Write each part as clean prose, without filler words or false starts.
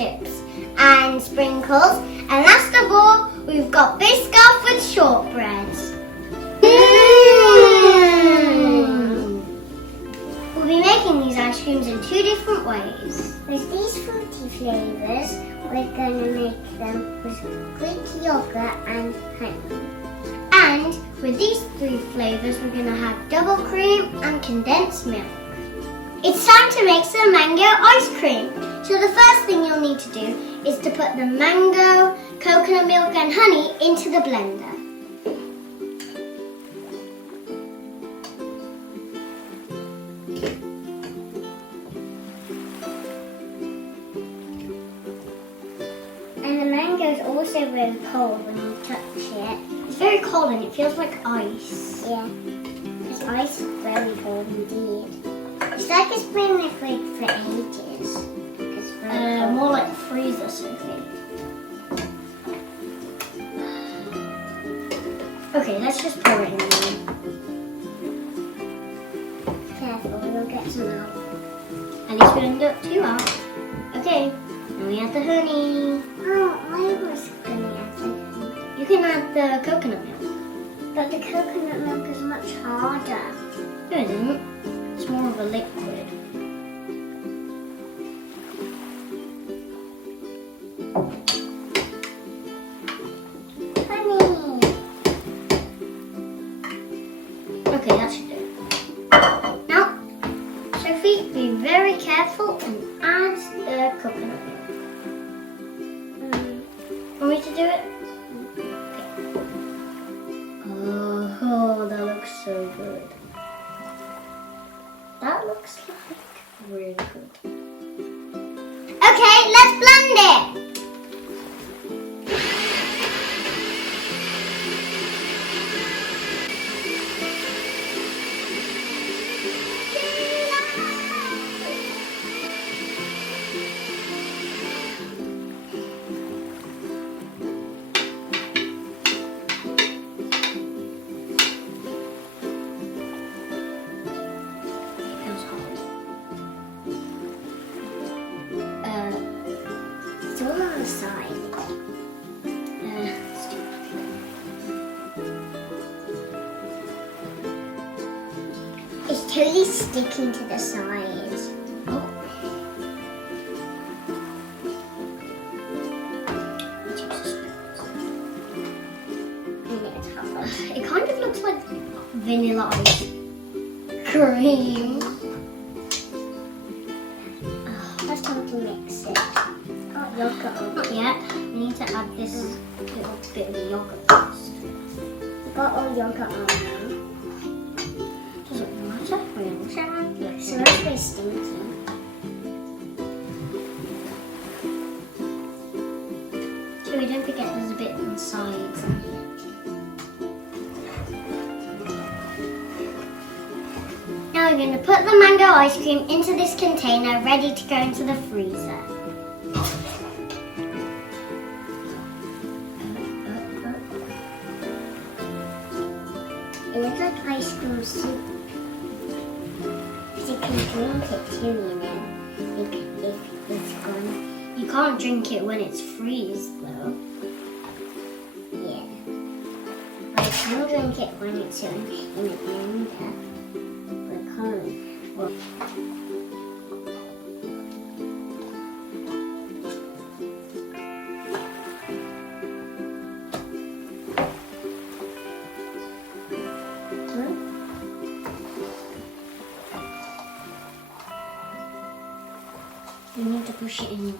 chips and sprinkles. And last of all, we've got Biscoff with shortbread. We'll be making these ice creams in 2 different ways. With these fruity flavours, we're going to make them with Greek yogurt and honey. And with these 3 flavours, we're going to have double cream and condensed milk. It's time to make some mango ice cream. So the first thing you'll need to do is to put the mango, coconut milk and honey into the blender. And the mango is also very cold when you touch it. It's very cold and it feels like ice. Yeah, because ice is very cold indeed. It's like it's been in the fridge for ages. It's very cold. More like freezer, Sophie. Okay, let's just pour it in there. Careful, we'll get some out. At least we don't get too out. Okay, and we add the honey. Oh, I was going to add the honey. You can add the coconut milk. But the coconut milk is much harder. No, it isn't. It's more of a liquid. Honey! Okay, that should do it. Now, Sophie, be very careful and add the coconut milk. Want me to do it? Okay. Oh, that looks so good. That looks like really good. Okay, let's blend it. It's all on the side. It's totally sticking to the sides. Oh. It kind of looks like vanilla ice cream. Let's time to mix it. Got yogurt on. Not yet. We need to add this little bit of yogurt first. Got all yogurt on now. Doesn't matter. We're going to add So that's very stinky. So we don't forget there's a bit inside. Now we're going to put the mango ice cream into this container ready to go into the freezer. It looks like ice cream soup. Because you can drink it too, you know, if it's gone. You can't drink it when it's freezed though. Yeah. But you can drink it when it's in the blender. But can't. Well, You need to push it in.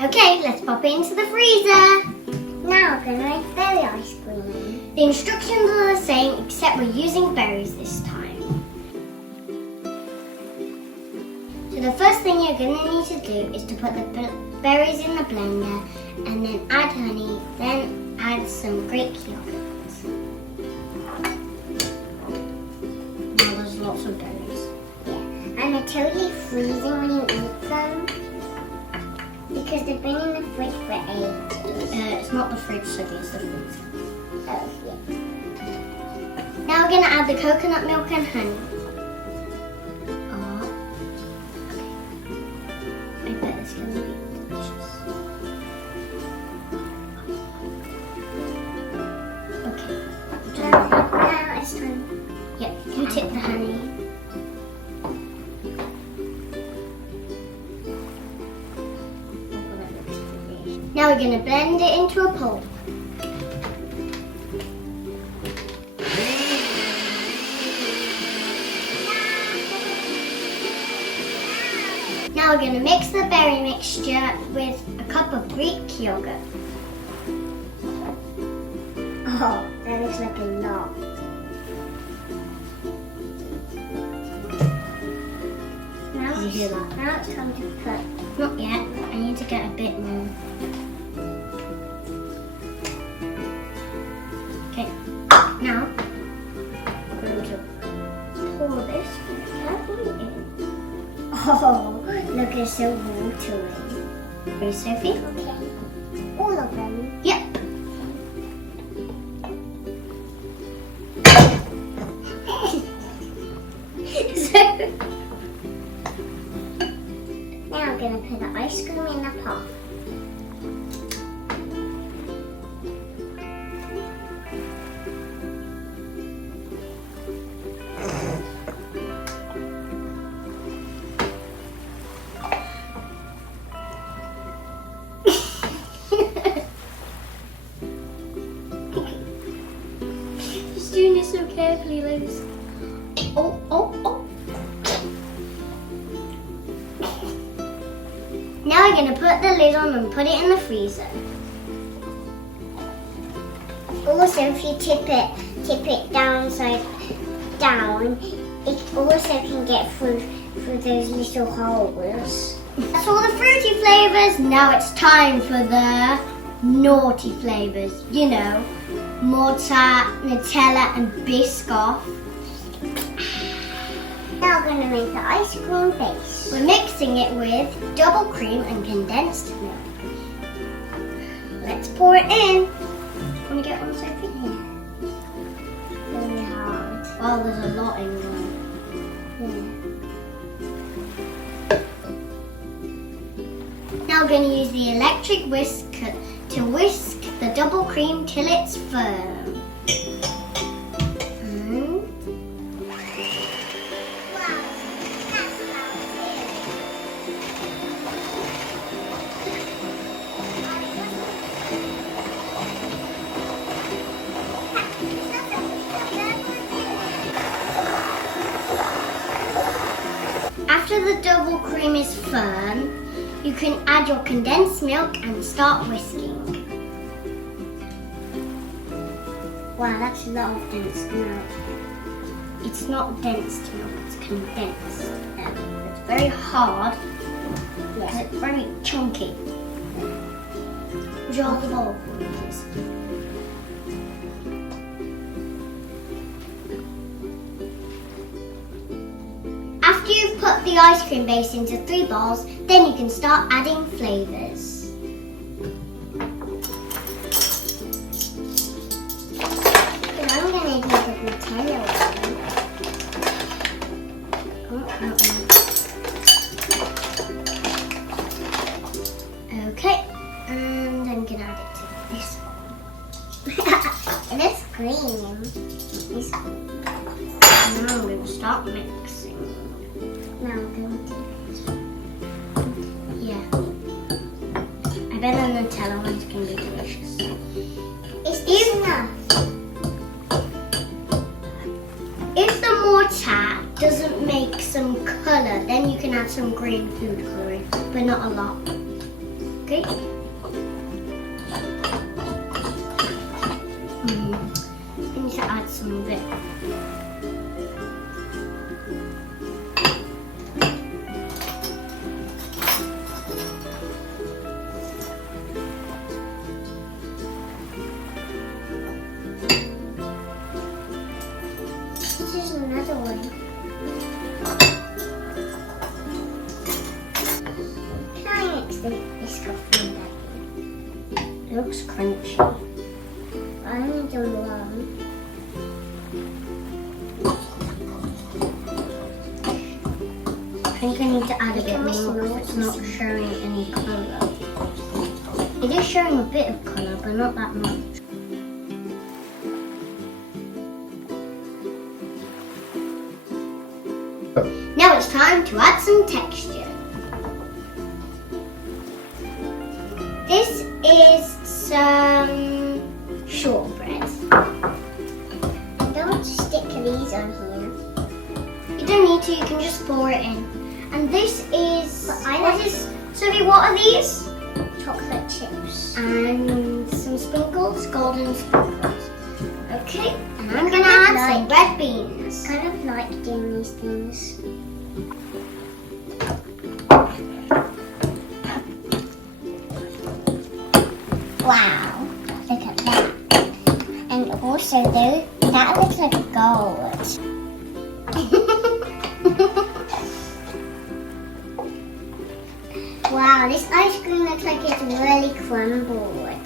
Okay, let's pop it into the freezer. now we're going to make berry ice cream. The instructions are the same except we're using berries this time. So the first thing you're going to need to do is to put the berries in the blender and then add honey, then add some Greek yogurt. Now there's lots of berries. Yeah. And they're totally freezing when you eat them. Because they've been in the fridge for ages. It's not the fridge, Sophie, it's the freezer. Oh, yeah. Now we're going to add the coconut milk and honey. Okay. I bet it's going to be delicious. Now we're going to blend it into a pulp. Now we're going to mix the berry mixture with a cup of Greek yogurt. Oh, that looks like a lot. Now Did you hear that? Now it's time to put. Not yet. I need to get a bit more. Okay. Now I'm going to pour this carefully in. Oh, look, it's so watery. Ready, Sophie? Okay. All of them. Yep. Now I'm going to put the ice cream in the pot. Just doing this so carefully, Liz. Oh, oh, oh. Now we're going to put the lid on and put it in the freezer. Also, if you tip it downside down, it also can get through those little holes. That's all the fruity flavours. Now it's time for the naughty flavours. You know, Mocha, Nutella and Biscoff. Now we're going to make the ice cream base. We're mixing it with double cream and condensed milk. Let's pour it in. Can we get one, Sophie? Really hard. Well, there's a lot in one. Now we're going to use the electric whisker to whisk the double cream till it's firm. After the double cream is firm, you can add your condensed milk and start whisking. Wow, that's a lot of dense milk. It's not dense milk, it's condensed. It's very hard because it's very chunky. Would you hold the bowl for me, please? After you've put the ice cream base into 3 bowls, then you can start adding flavours. But I'm going to do the Nutella one. Okay, and I'm going to add it to this one. It is green. It's Now I'm going to start mixing. Now I'm going to do this one. Yeah. I bet the Nutella one's going to be delicious. It's enough. If the Mocha doesn't make some colour, then you can add some green food colouring, but not a lot. Okay? I need to add some of it. This is another one. Can I mix the Biscoff and Red Bean? It looks crunchy. I only do one. I think I need to add a bit more because it's not showing any colour. It is showing a bit of colour, but not that much. Now it's time to add some texture. This is some shortbread. Don't stick these on here. You don't need to, you can just pour it in. And this is, Sophie, what are these? Chocolate chips. And some sprinkles, golden sprinkles. Okay, and I'm I gonna kind of add some red beans. Kind of like doing these things. Wow, look at that. And also that looks like gold. Wow, this ice cream looks like it's really crumbled.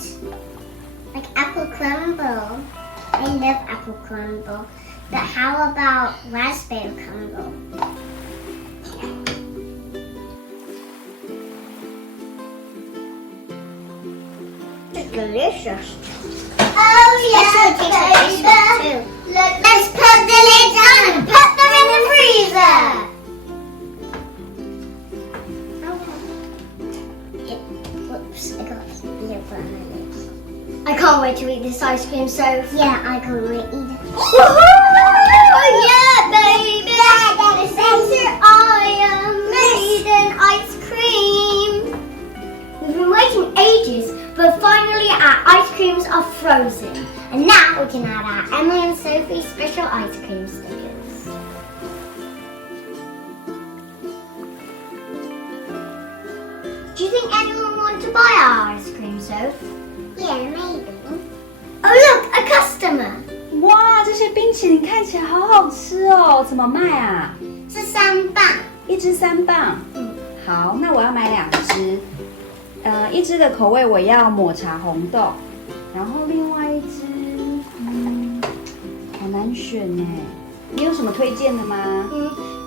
Like apple crumble. I love apple crumble. But how about raspberry crumble? It's delicious. Oh yeah, baby. Let's put the lids on and put them in the freezer. Whoops, I got lip on my lips. I can't wait to eat this ice cream, Soph. Yeah, I can't wait either. Oh yeah, baby! Center Iron Maiden ice cream! We've been waiting ages, but finally our ice creams are frozen. And now we can add our Emily and Sophie special ice cream stickers. Do you think anyone will want to buy our ice cream, Soph? Yeah, maybe. Oh look, a customer! 哇，这些冰淇淋看起来好好吃哦，怎么卖啊？是3磅。一支3磅。好，那我要买2支。一支的口味我要抹茶红豆，然后另外一支，好难选呢。你有什么推荐的吗？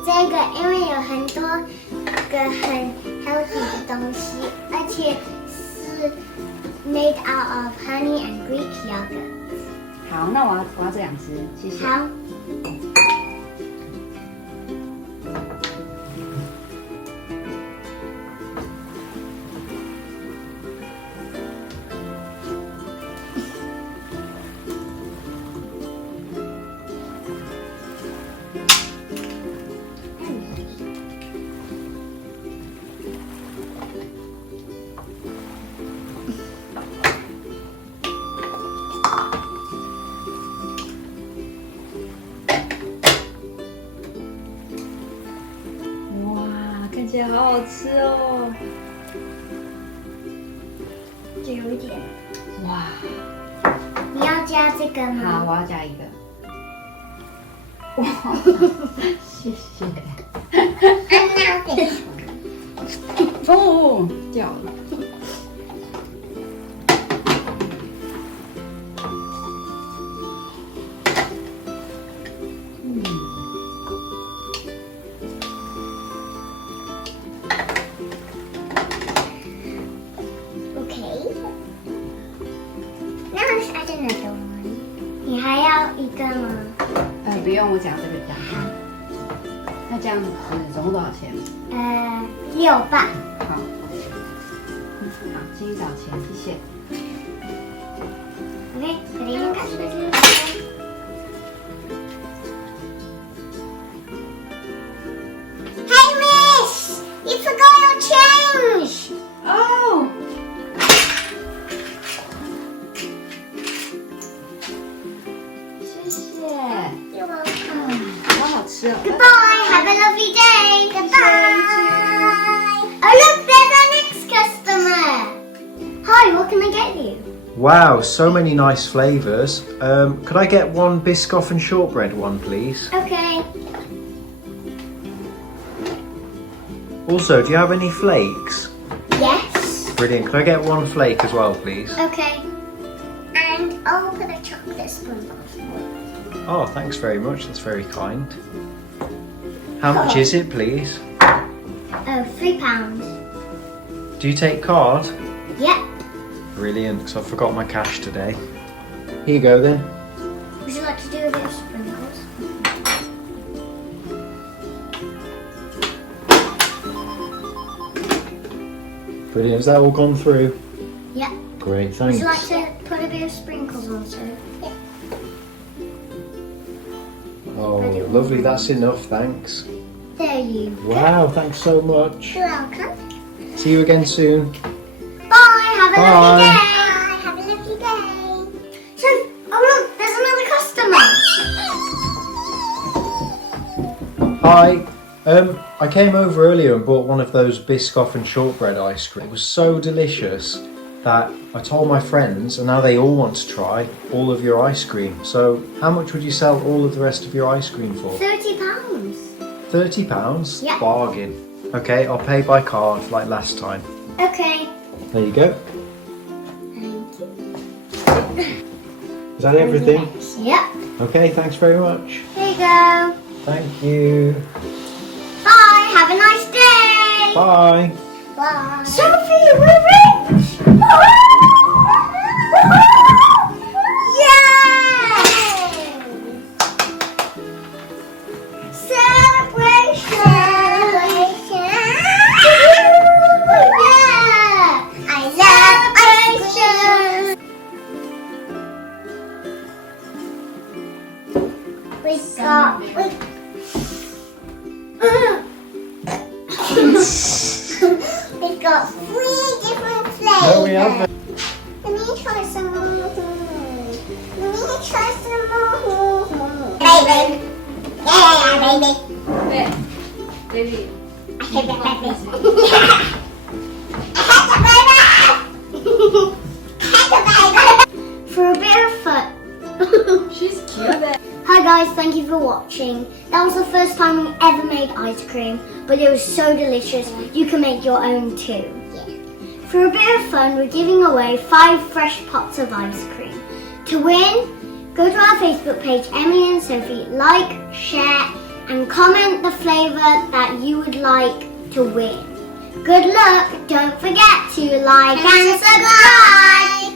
这个因为有很多个很 healthy 的东西，而且是 made out of honey and Greek yogurt。好，那我要这2支，谢谢。好。看起来好好吃哦！就有一点。哇！你要加这个吗？好，我要加一个。哇！谢谢。哦，掉了。你还要一个吗？不用，我讲这个就好。那这样子总共多少钱？6磅。好，好，请你找钱，谢谢。OK，可以开始。Hey Miss, you forgot your change. Oh. 吃哦。Goodbye. Have a lovely day. Goodbye. Oh look, there's our next customer. Hi, what can I get you? Wow, so many nice flavours. Could I get one Biscoff and Shortbread one, please? Okay. Also, do you have any flakes? Yes. Brilliant. Could I get one flake as well, please? Okay. And I'll put a chocolate sprinkle. Oh, thanks very much. That's very kind. How much is it, please? Oh, £3. Do you take card? Yep. Brilliant, because I forgot my cash today. Here you go then. Would you like to do a bit of sprinkles? Brilliant. Has that all gone through? Yep. great, Would thanks. you like to put a bit of sprinkles on too? Oh, lovely, that's enough, thanks. There you go. Wow, thanks so much. You're welcome. See you again soon. Bye, have a lovely day. Bye. Have a lovely day. So, oh look, there's another customer. Hi. I came over earlier and bought one of those Biscoff and Shortbread ice cream. It was so delicious that I told my friends, and now they all want to try all of your ice cream. So, how much would you sell all of the rest of your ice cream for? £30. £30? Yeah. Bargain. Okay, I'll pay by card like last time. Okay. There you go. Thank you. Is that everything? Yep. Okay, thanks very much. Here you go. Thank you. Bye, have a nice day. Bye. Bye. Sophie, we're rich! Yay! Celebration! I love Celebration! We got we got 3 different flavors. No, we haven't. Let me try some more. Let me try some more. Baby. Yeah, baby. Baby. I said baby. For a bit of fun. She's cute. Hi guys, thank you for watching. That was the first time we ever made ice cream, but it was so delicious. You can make your own too. For a bit of fun, we're giving away 5 fresh pots of ice cream. To win, go to our Facebook page, Emily and Sophie, like, share, and comment the flavour that you would like to win. Good luck! Don't forget to like and subscribe!